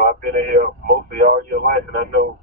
I've been in here mostly all your life, and I know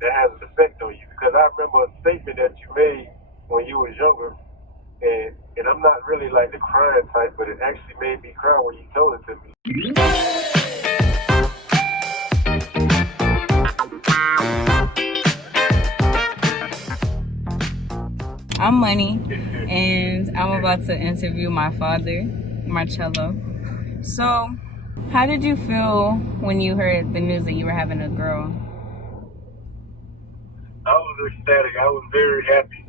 that has an effect on you. Because I remember a statement that you made when you was younger, and I'm not really like the crying type, but it actually made me cry when you told it to me. I'm Money, and I'm about to interview my father, Marcello. So, how did you feel when you heard the news that you were having a girl? I was ecstatic. I was very happy.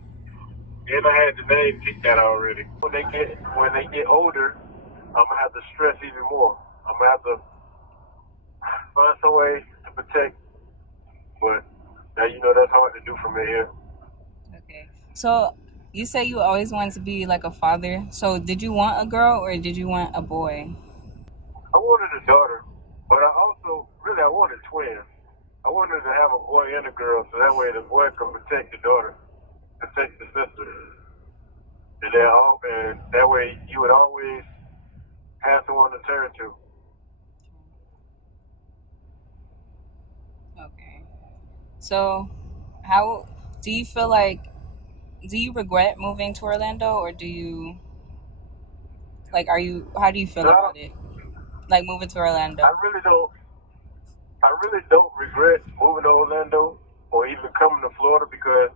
And I had the name picked out already. When they get older, I'm gonna have to stress even more. I'm gonna have to find some way to protect, but now that's hard to do from here. Okay. So, you say you always wanted to be like a father. So, did you want a girl or did you want a boy? I wanted a daughter, but I wanted twins. I wanted to have a boy and a girl, so that way the boy can protect the daughter, protect the sister, and that way you would always have someone to turn to. Okay. So, how do you feel like? Do you regret moving to Orlando, or do you like? Are you? How do you feel No, about it? Like moving to I Orlando? really don't. I really don't regret moving to Orlando or even coming to Florida because,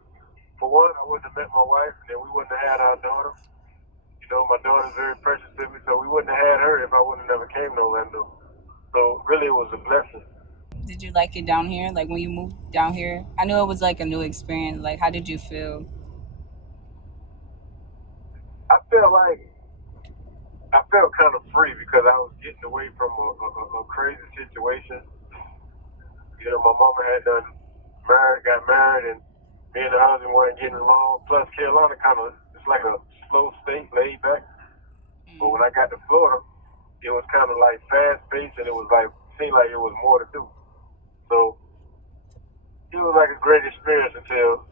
for one, I wouldn't have met my wife, and then we wouldn't have had our daughter. My daughter's very precious to me, so we wouldn't have had her if I wouldn't have never came to Orlando. So really, it was a blessing. Did you like it down here? Like when you moved down here? I know it was like a new experience. Like how did you feel? I felt kind of free because I was getting away from a crazy situation. My mama had got married, and me and the husband weren't getting along. Plus, Carolina it's like a slow state, laid back. But when I got to Florida, it was kind of like fast paced, and it was like seemed like it was more to do. So it was like a great experience until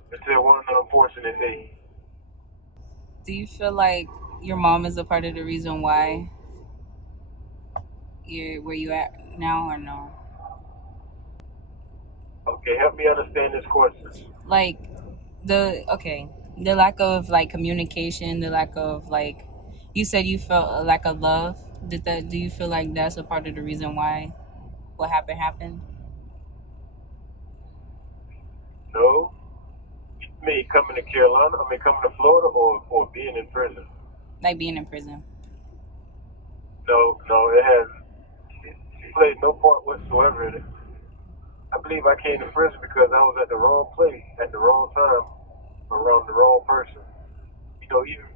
one unfortunate day. Do you feel like your mom is a part of the reason why you're where you at now, or no? Okay, help me understand this question. Like the lack of like communication, the lack of like you said you felt a lack of love. Do you feel like that's a part of the reason why what happened? No, me coming to Carolina, coming to Florida, or being in prison. Like being in prison. No, it hasn't. It played no part whatsoever in it. I believe I came to prison because I was at the wrong place at the wrong time around the wrong person.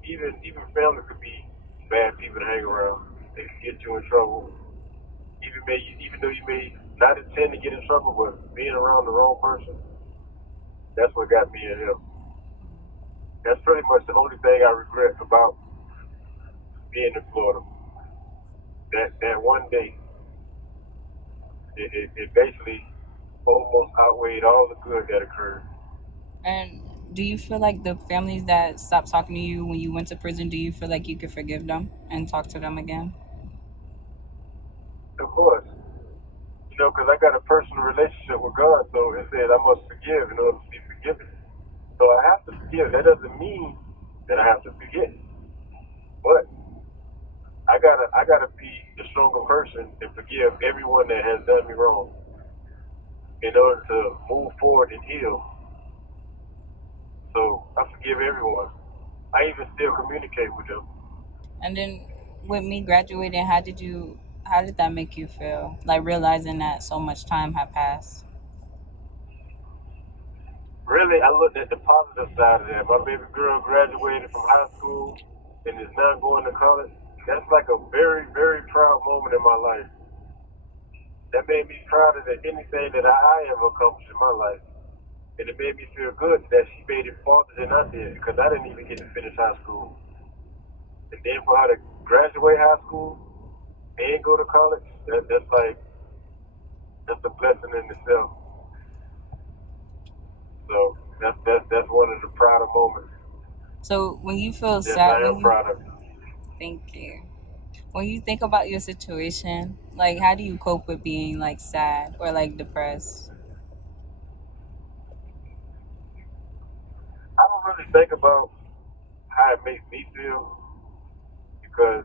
Even family could be bad people to hang around. They can get you in trouble. Even though you may not intend to get in trouble, but being around the wrong person, that's what got me in here. That's pretty much the only thing I regret about being in Florida. That one day, it basically almost outweighed all the good that occurred. And do you feel like the families that stopped talking to you when you went to prison, do you feel like you could forgive them and talk to them again? Of course, because I got a personal relationship with God, so it said I must forgive in order to be forgiven. So I have to forgive. That doesn't mean that I have to forget, but I gotta be the stronger person and forgive everyone that has done me wrong in order to move forward and heal. So I forgive everyone. I even still communicate with them. And then with me graduating, how did that make you feel? Like realizing that so much time had passed. Really, I looked at the positive side of that. My baby girl graduated from high school and is now going to college. That's like a very, very proud moment in my life. That made me prouder than anything that I have accomplished in my life. And it made me feel good that she made it farther than I did because I didn't even get to finish high school. And then for her to graduate high school and go to college, that's a blessing in itself. So that's one of the prouder moments. So when you feel Yes, sad, I am proud of it. thank you. When you think about your situation, like how do you cope with being like sad or like depressed? I don't really think about how it makes me feel because,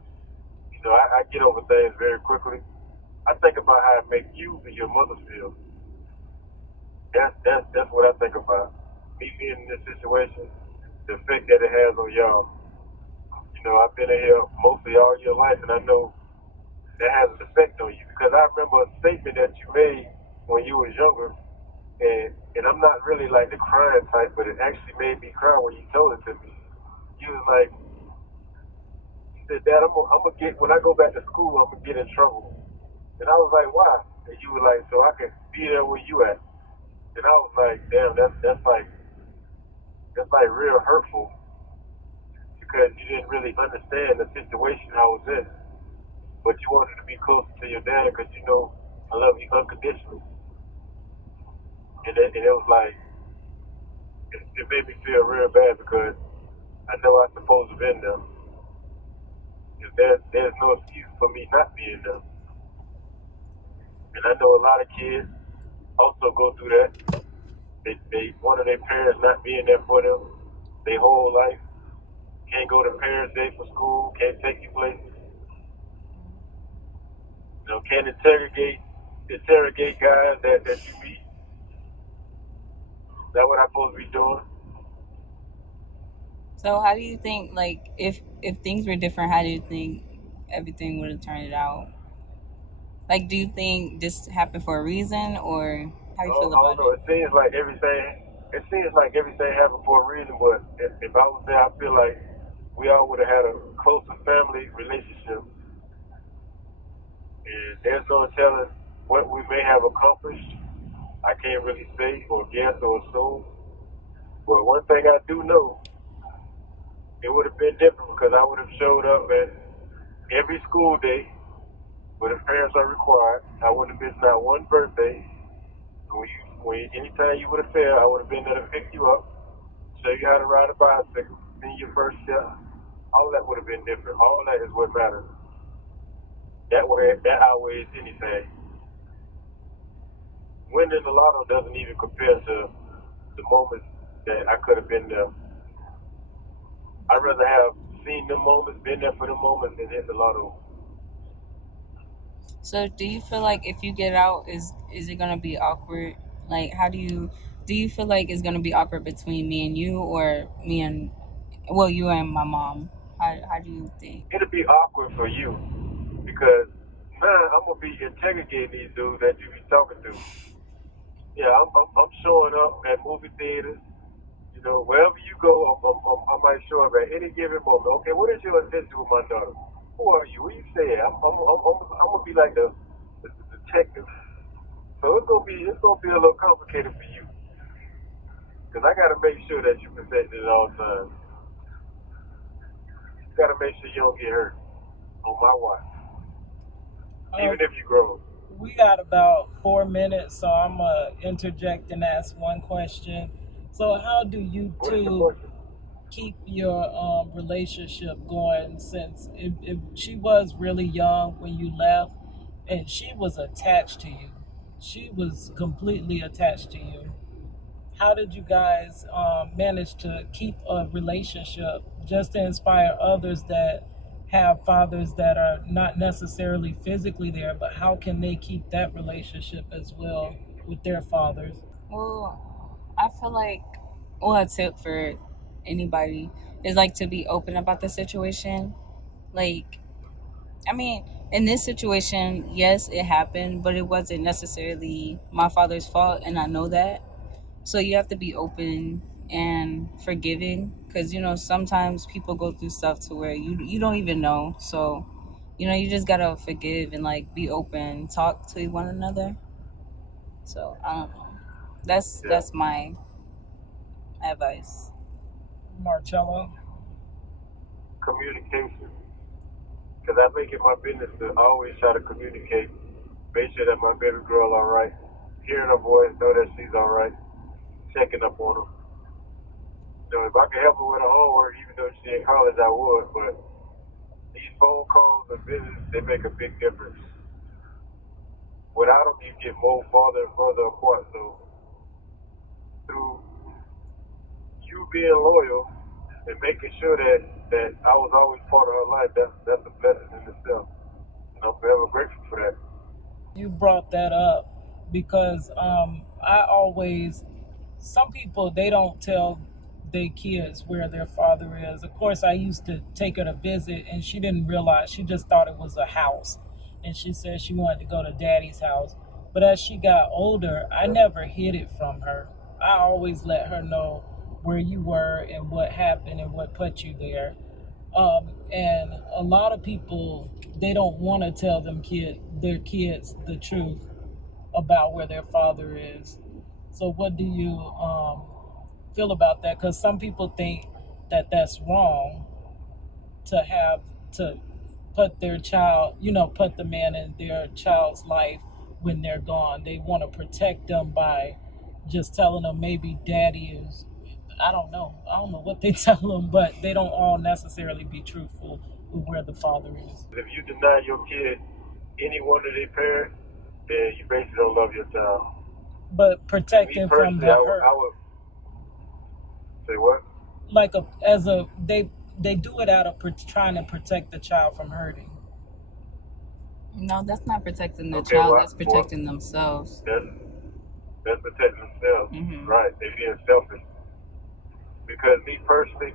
I get over things very quickly. I think about how it makes you and your mother feel. That's what I think about. Me being in this situation, the effect that it has on y'all. I've been in here mostly all your life, and I know that has an effect on you because I remember a statement that you made when you was younger, and I'm not really like the crying type, but it actually made me cry when you told it to me. You was like, you said, Dad, I'm gonna get when I go back to school, I'm gonna get in trouble. And I was like, why? And you were like, so I can be there where you at. And I was like, damn, that's like real hurtful because you didn't really understand the situation I was in, but you wanted to be closer to your dad because I love you unconditionally. And it was like it made me feel real bad because I know I'm supposed to be in there. If there's no excuse for me not being there. And I know a lot of kids also go through that. They one of their parents not being there for them their whole life. Can't go to Parents' Day for school. Can't take you places. Can't interrogate guys that you meet. Is that what I'm supposed to be doing? So how do you think like if things were different, how do you think everything would have turned out? Like do you think this happened for a reason or how you feel I don't about know. it? It seems like everything happened for a reason. But if I was there, I feel like we all would have had a closer family relationship. And there's no telling what we may have accomplished. I can't really say or guess or assume. But one thing I do know, it would have been different because I would have showed up at every school day where the parents are required. I wouldn't have missed not one birthday. Anytime you would have failed, I would have been there to pick you up, show you how to ride a bicycle, see your first step. All that would have been different. All that is what matters. That outweighs anything. Winning the lotto doesn't even compare to the moments that I could have been there. I'd rather have seen the moments, been there for the moments, than hit the lotto. So do you feel like if you get out is it gonna be awkward? Like how do you feel like it's gonna be awkward between me and you or me and well you and my mom? How do you think? It'll be awkward for you because now I'm gonna be interrogating these dudes that you be talking to. Yeah, I'm showing up at movie theaters. Wherever you go, I might show up at any given moment. Okay, what is your intention with my daughter? Who are you? What you say? I'm gonna be like the detective. So it's gonna be a little complicated for you because I gotta make sure that you're protected at all times. You gotta make sure you don't get hurt on my watch, even if you grow. We got about 4 minutes, so I'm gonna interject and ask one question. So, how do you What is the two question? keep your relationship going? Since if she was really young when you left, and she was attached to you, she was completely attached to you. How did you guys manage to keep a relationship just to inspire others that have fathers that are not necessarily physically there, but how can they keep that relationship as well with their fathers? Well, I feel like a tip for anybody is like to be open about the situation. Like I mean, in this situation, yes, it happened, but it wasn't necessarily my father's fault, and I know that. So you have to be open and forgiving, because sometimes people go through stuff to where you don't even know. So you just gotta forgive and like be open, talk to one another. So I don't know. That's Yeah, that's my advice. Marcello? communication. Because I make it my business to always try to communicate, make sure that my baby girl all right, hearing her voice, know that she's all right, checking up on her. If I can help her with her homework, even though she in college, I would. But These phone calls and visits, they make a big difference. Without them, you get more farther and further apart. So through you being loyal and making sure that I was always part of her life, that's a blessing in itself. And I'm forever grateful for that. You brought that up because I always, some people, they don't tell their kids where their father is. Of course, I used to take her to visit and she didn't realize, she just thought it was a house. And she said she wanted to go to daddy's house. But as she got older, I never hid it from her. I always let her know where you were and what happened and what put you there. And a lot of people, they don't want to tell their kids the truth about where their father is. So what do you feel about that? Because some people think that that's wrong to put their child, put the man in their child's life when they're gone. They want to protect them by just telling them maybe daddy is, I don't know what they tell them, but they don't all necessarily be truthful with where the father is. If you deny your kid any one of their parents, then you basically don't love your child. But protecting from the hurt. I would say what? Like they do it out of trying to protect the child from hurting. No, that's not protecting the child. That's protecting themselves. That's protecting themselves. Mm-hmm. Right. They're being selfish. Because me personally,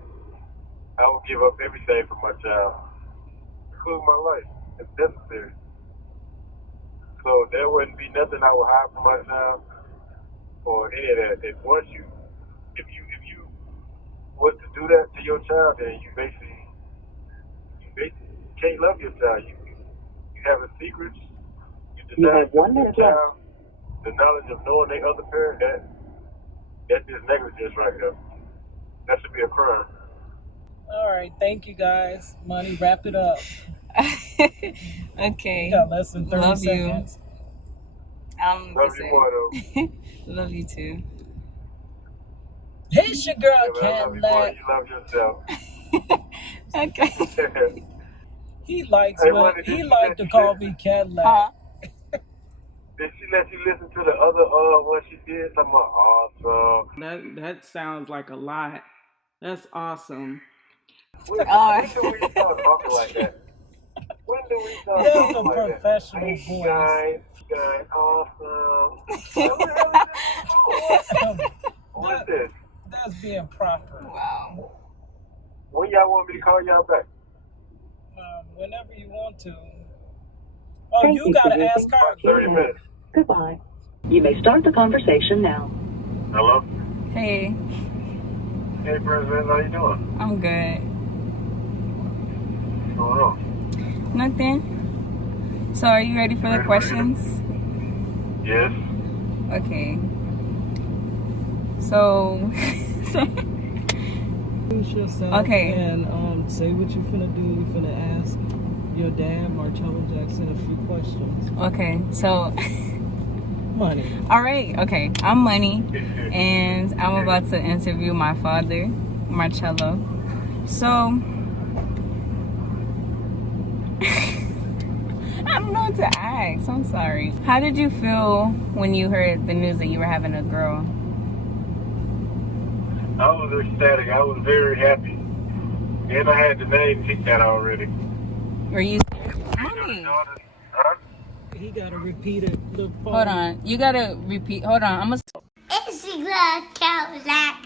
I would give up everything for my child, including my life, if necessary. So there wouldn't be nothing I would hide from my child or any of that. If you was to do that to your child, then you basically can't love your child. You have a secrets. You deny your child the knowledge of knowing their other parent. That's just negligence right there. That should be a crime. All right, thank you guys. Money, wrap it up. Okay. We got less than 30 Love seconds. Love you more though. Love you too. It's your girl, Cadillac. You love yourself. Okay. He likes to call me Cadillac. Huh? Did she let you listen to the other one she did? Talking about awesome. That sounds like a lot. That's awesome. When do we start talking like that? When do we start talking like that? That's a professional voice. Guys, awesome. What is this? That's being proper. Wow. When y'all want me to call y'all back? Whenever you want to. Oh, you gotta ask her. 30 minutes. Goodbye. You may start the conversation now. Hello? Hey. Hey, President, how you doing? I'm good. What's going on? Nothing. So are you ready for the questions? Yes. Okay. So Introduce yourself. Okay. And say what you finna do. You finna ask your dad, Marcello Jackson, a few questions. okay, so Money. all right, okay. I'm Money and I'm about to interview my father, Marcello. So I don't know what to ask. I'm sorry. How did you feel when you heard the news that you were having a girl? I was ecstatic. I was very happy. And I had the name picked out already. Were you Mommy. Huh? He gotta repeat it. Look, Hold on. You gotta repeat. Hold on. I'm gonna It's a Cadillac.